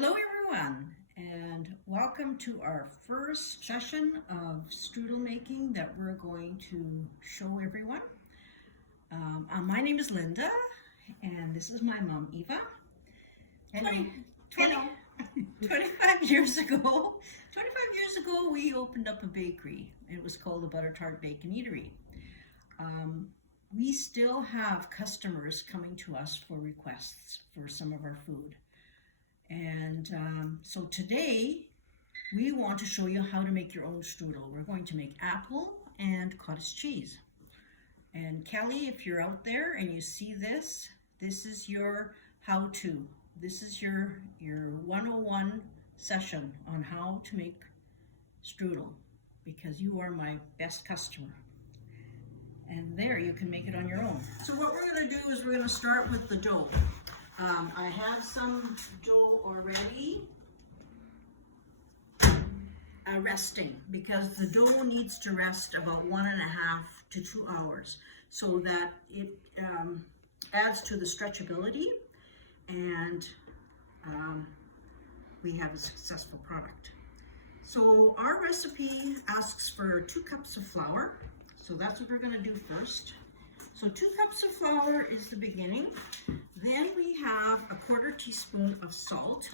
Hello everyone, and welcome to our first session of strudel making that we're going to show everyone. My name is Linda, and this is my mom, Eva. Hello. 20 25 years ago, we opened up a bakery. It was called the Butter Tart Bacon Eatery. We still have customers coming to us for requests for some of our food. And so today we want to show you how to make your own strudel. We're going to make apple and cottage cheese. And Kelly, if you're out there and you see this, this is your how-to. This is your 101 session on how to make strudel, because you are my best customer. And there, you can make it on your own. So what we're going to do is we're going to start with the dough. I have some dough already resting, because the dough needs to rest about 1.5 to 2 hours so that it adds to the stretchability and we have a successful product. So our recipe asks for 2 cups of flour. So that's what we're going to do first. So 2 cups of flour is the beginning. Then we have a 1/4 teaspoon of salt.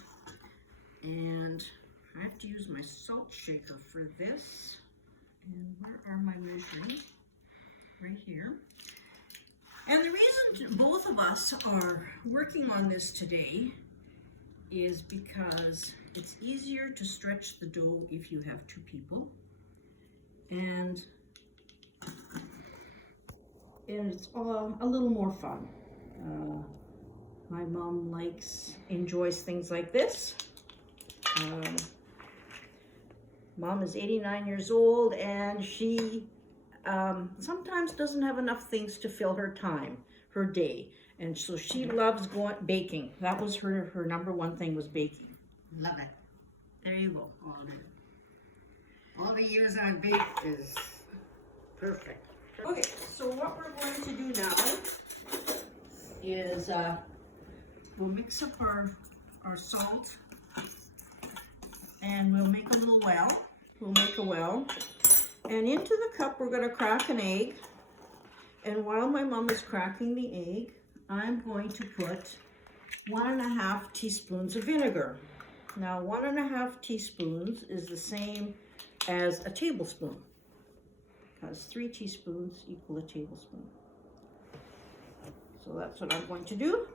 And I have to use my salt shaker for this. And where are my measuring? Right here. And the reason both of us are working on this today is because it's easier to stretch the dough if you have 2 people. And it's a little more fun. My mom enjoys things like this. Mom is 89 years old, and she sometimes doesn't have enough things to fill her time, her day. And so she loves baking. That was her number one thing, was baking. Love it. There you go. All the years I've baked is perfect. Okay, so what we're going to do now is we'll mix up our salt, and we'll make a little well. We'll make a well. And into the cup, we're going to crack an egg. And while my mom is cracking the egg, I'm going to put 1.5 teaspoons of vinegar. Now, 1.5 teaspoons is the same as a tablespoon, because 3 teaspoons equal a tablespoon. So that's what I'm going to do.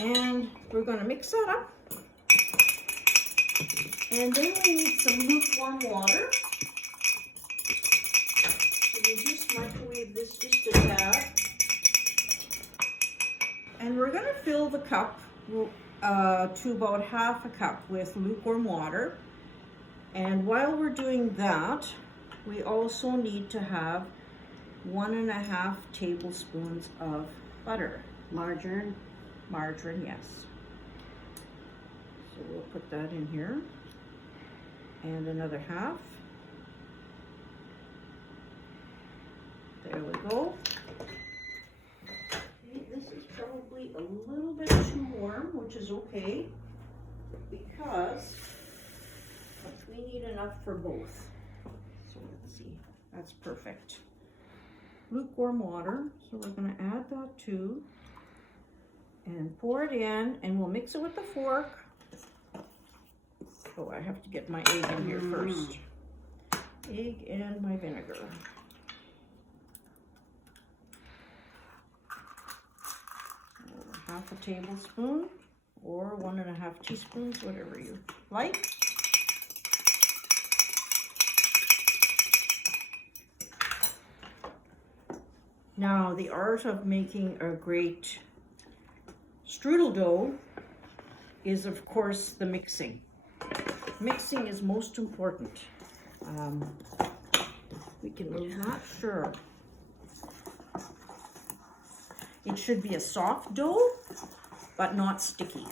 And we're going to mix that up. And then we need some lukewarm water. So we just microwave this just a tad. And we're going to fill the cup to about 1/2 cup with lukewarm water. And while we're doing that, we also need to have 1.5 tablespoons of butter. Margarine. Margarine, yes. So we'll put that in here. And another 1/2. There we go. Okay, this is probably a little bit too warm, which is okay, because we need enough for both. So let's see, that's perfect. Lukewarm water, so we're going to add that too, and pour it in, and we'll mix it with the fork. Oh, I have to get my egg in here first. Egg and my vinegar. Half a tablespoon or 1.5 teaspoons, whatever you like. Now, the art of making a great strudel dough is, of course, the mixing. Mixing is most important. We can move that, sure. It should be a soft dough, but not sticky.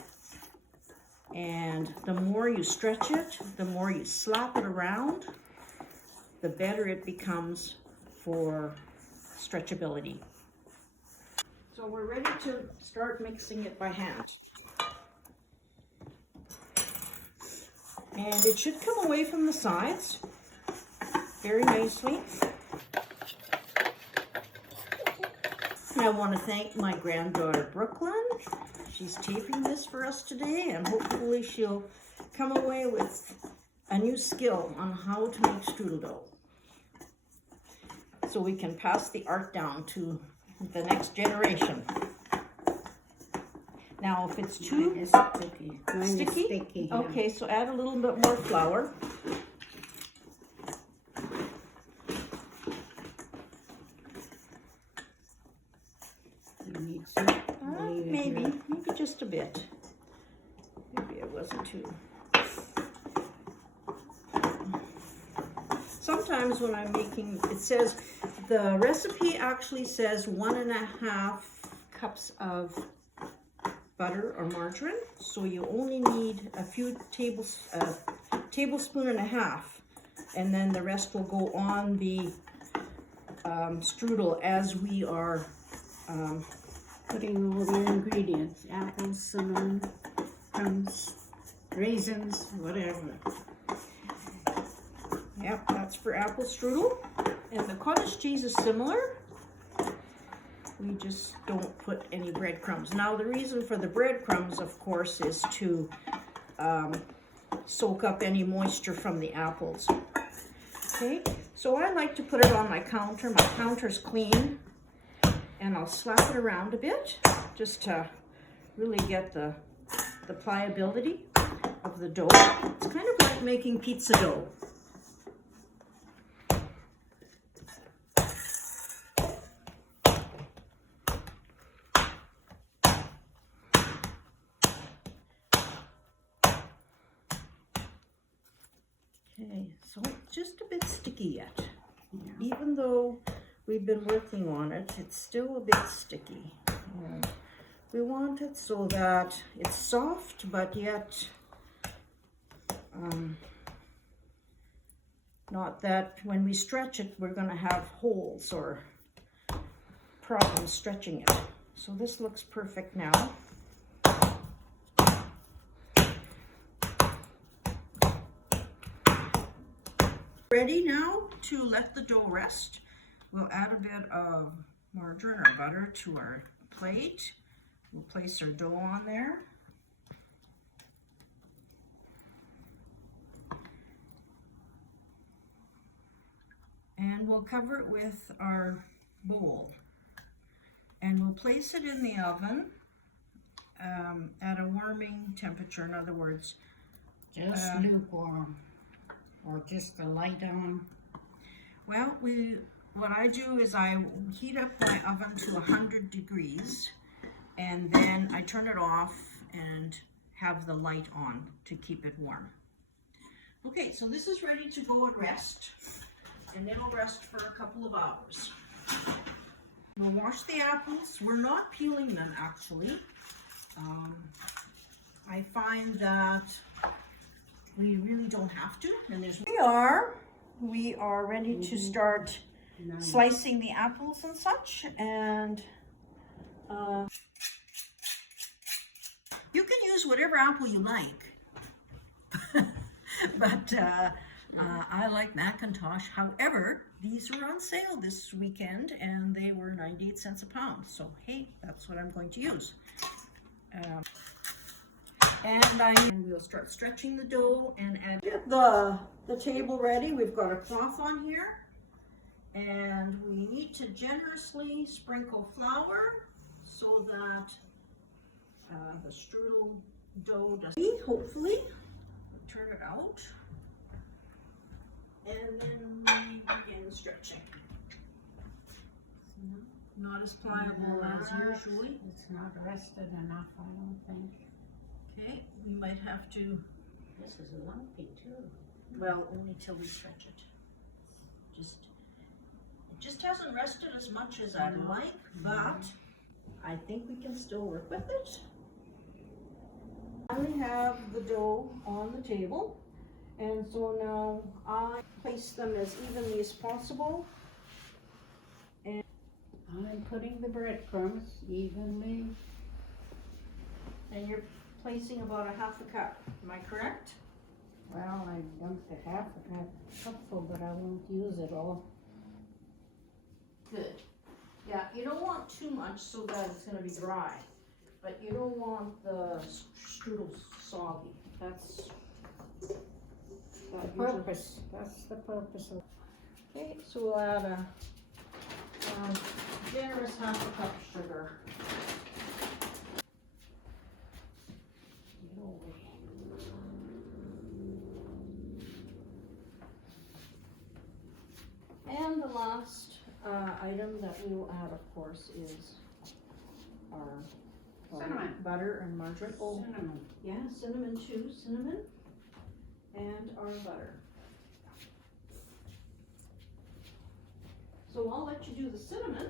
And the more you stretch it, the more you slap it around, the better it becomes for stretchability. So we're ready to start mixing it by hand. And it should come away from the sides very nicely. And I want to thank my granddaughter Brooklyn. She's taping this for us today, and hopefully she'll come away with a new skill on how to make strudel dough, so we can pass the art down to the next generation. Now, if it's too Mine is sticky. Mine is sticky, sticky, yeah. okay, so add a little bit more flour. You need some? Leave it Maybe here. just a bit. Maybe it wasn't too. Sometimes when I'm making, it says, the recipe actually says 1.5 cups of butter or margarine. So you only need a few tablespoon and a half. And then the rest will go on the strudel as we are Putting all the ingredients, apples, cinnamon, crumbs, raisins, whatever. Yep, that's for apple strudel. And the cottage cheese is similar. We just don't put any breadcrumbs. Now the reason for the breadcrumbs, of course, is to soak up any moisture from the apples. Okay, so I like to put it on my counter. My counter's clean. And I'll slap it around a bit, just to really get the pliability of the dough. It's kind of like making pizza dough. Okay, so it's just a bit sticky yet. Yeah. Even though we've been working on it, it's still a bit sticky. And we want it so that it's soft, but yet not that when we stretch it, we're going to have holes or problems stretching it. So this looks perfect now. Ready now to let the dough rest. We'll add a bit of margarine or butter to our plate. We'll place our dough on there. And we'll cover it with our bowl. And we'll place it in the oven at a warming temperature. In other words, Just lukewarm, or just the light on. well, what I do is I heat up my oven to 100 degrees, and then I turn it off and have the light on to keep it warm. Okay, so this is ready to go and rest, and it'll rest for a couple of hours. We'll wash the apples. We're not peeling them, actually. I find that we really don't have to. And we are ready to start slicing the apples and such. And you can use whatever apple you like. But I like Macintosh. However, these were on sale this weekend and they were 98 cents a pound. So hey, that's what I'm going to use. And we'll start stretching the dough and add the table ready. We've got a cloth on here, and we need to generously sprinkle flour so that the strudel dough doesn't. Hopefully, turn it out, and then we begin stretching. Not as pliable as usually. It's not rested enough, I don't think. Okay, we might have to. This is lumpy too. Well, only till we stretch it. It just hasn't rested as much as I'd like, but I think we can still work with it. I only have the dough on the table, and so now I place them as evenly as possible. And I'm putting the breadcrumbs evenly. you're placing about 1/2 cup, am I correct? Well, I dumped a half a cupful, but I won't use it all. Good. Yeah, you don't want too much so that it's gonna be dry, but you don't want the strudel soggy. That's The usually- purpose, that's the purpose of. Okay, so we'll add a generous half a cup sugar. Get over here. And the last item that we will add, of course, is our Cinnamon. butter and margarine. Oh, Cinnamon. yeah, cinnamon too, cinnamon, and our butter. So I'll let you do the cinnamon.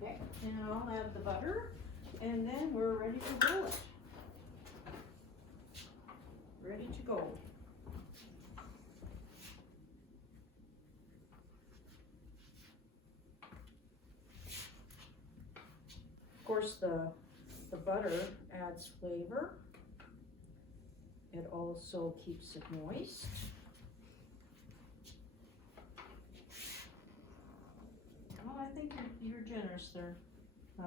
Okay. And I'll add the butter, and then we're ready to roll it. Ready to go. Of course, the butter adds flavor. It also keeps it moist. Oh, I think you're generous there.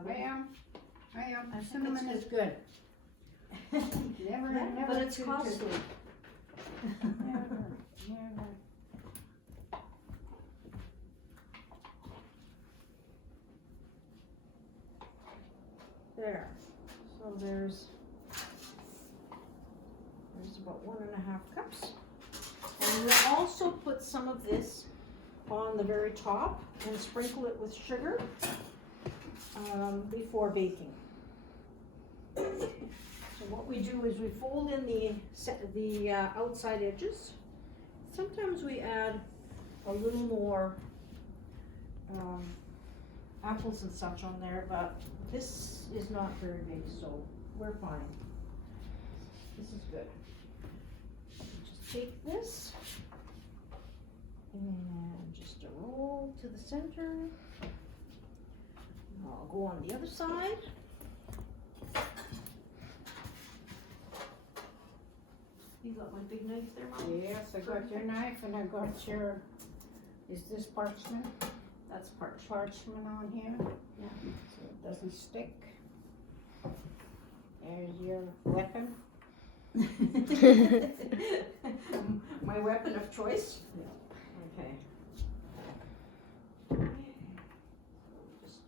I am. I think Cinnamon it's is good. Never, Yeah, never. but it's too- costly. Never, never. There. So there's about 1.5 cups. And we'll also put some of this on the very top and sprinkle it with sugar before baking. So what we do is we fold in the outside edges. Sometimes we add a little more apples and such on there, but this is not very big, so we're fine. This is good. Just take this and just a roll to the center. I'll go on the other side. You got my big knife there, Mom? Yes, I got your knife and I got your, is this parchment? That's parched. Parchment on here? Yeah. So it doesn't stick. There's your weapon. My weapon of choice? Yeah. Okay. Just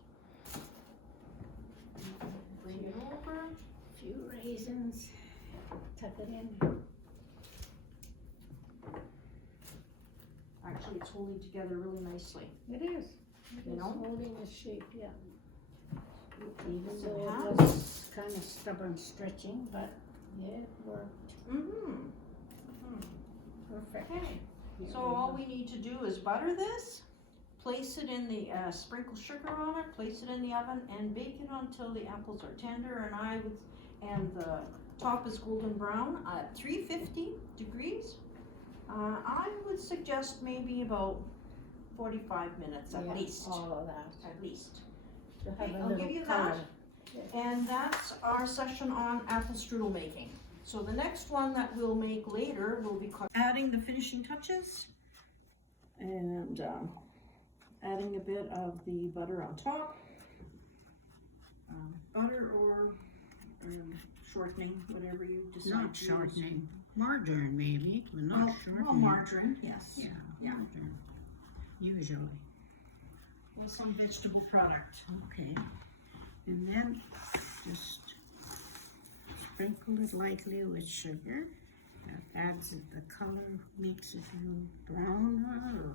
bring it over. Few raisins. Tuck it in. Actually, it's holding together really nicely. It is. You It's know? holding the shape, yeah. Even Yes, it though it has. was kind of stubborn stretching, but yeah, it worked. Mm-hmm. Perfect. Okay. Here So all we need to do is butter this, place it in the, sprinkle sugar on it, place it in the oven, and bake it until the apples are tender, and the top is golden brown at 350 degrees. I would suggest maybe about 45 minutes at Yeah, least. all of that. At least. To have Okay, a I'll little give you color. that. And that's our session on apple strudel making. So the next one that we'll make later will be adding the finishing touches and adding a bit of the butter on top. Butter or shortening, whatever you decide Not to use. shortening. Margarine maybe, but not shortening. Well, margarine, yes. Yeah, Yeah. margarine. Usually. With some vegetable product. Okay. And then just sprinkle it lightly with sugar. That adds it the color, makes it a little browner or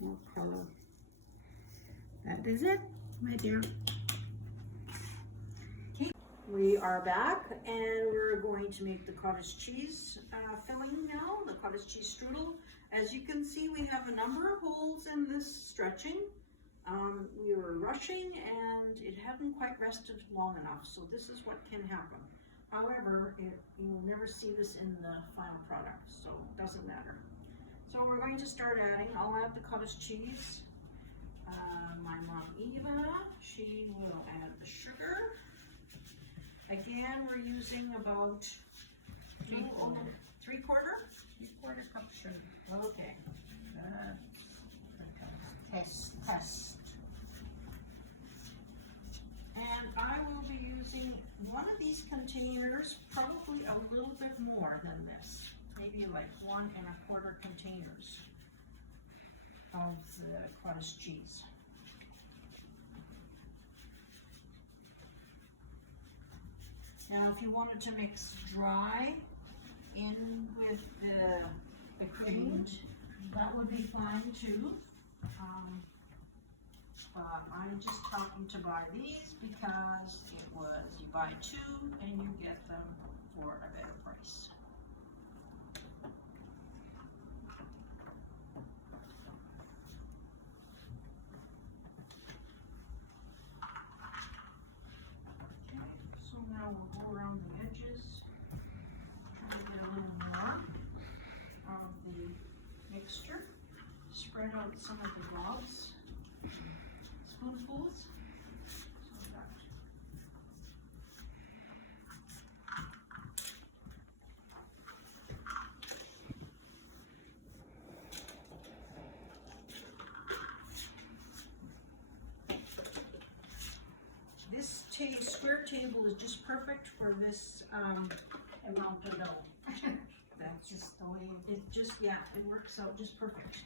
more color. That is it, my dear. We are back and we're going to make the cottage cheese filling now, the cottage cheese strudel. As you can see, we have a number of holes in this stretching. We were rushing and it hadn't quite rested long enough, so this is what can happen. However, you'll never see this in the final product, so it doesn't matter. So we're going to start adding, I'll add the cottage cheese. My mom Eva, she will add the sugar. Again, we're using about 3/4 sugar. Okay. Test. And I will be using one of these containers, probably a little bit more than this. Maybe like 1 1/4 containers of the cottage cheese. Now, if you wanted to mix dry in with the cream, that would be fine too. But I'm just talking to buy these because it was, you buy 2 and you get them for a better price. Okay, so now we'll go around the edges, try to get a little more of the mixture, spread out some of the globs. Spoonfuls. So that. This square table is just perfect for this Amount of dough. that's just the way it just, yeah, it works out just perfect.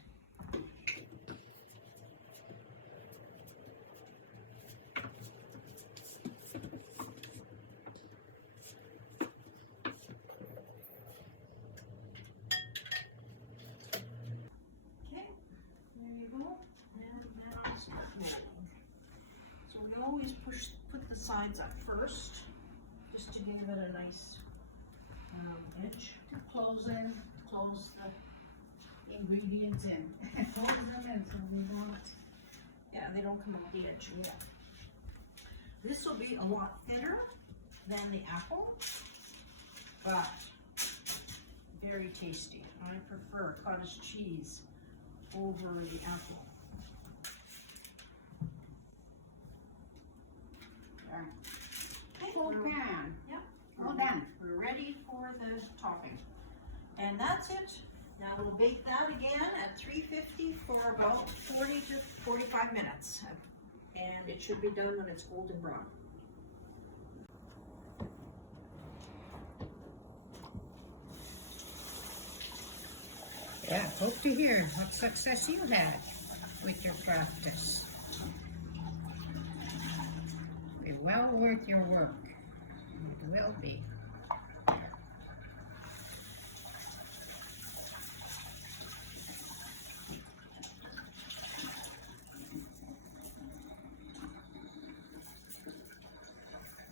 Okay, there you go. And now start molding. So we always put the sides up first, just to give it a nice edge. Close the ingredients in. Close them in so they don't. Yeah, they don't come off the edge. Yeah. This will be a lot thinner than the apple, but very tasty. I prefer cottage cheese over the apple. There. Okay, Full we're- pan. Yep. All done. We're ready for the topping. And that's it. Now we'll bake that again at 350 for about 40 to 45 minutes. And it should be done when it's golden brown. Yeah, hope to hear what success you had with your practice. Be well worth your work. It will be.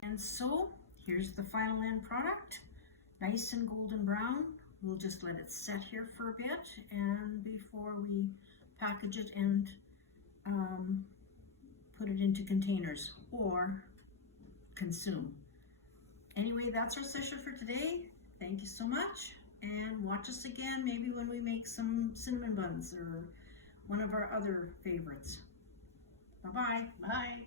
And so here's the final end product. Nice and golden brown. We'll just let it set here for a bit and before we package it and put it into containers or consume. Anyway, that's our session for today. Thank you so much and watch us again maybe when we make some cinnamon buns or one of our other favorites. Bye-bye. Bye.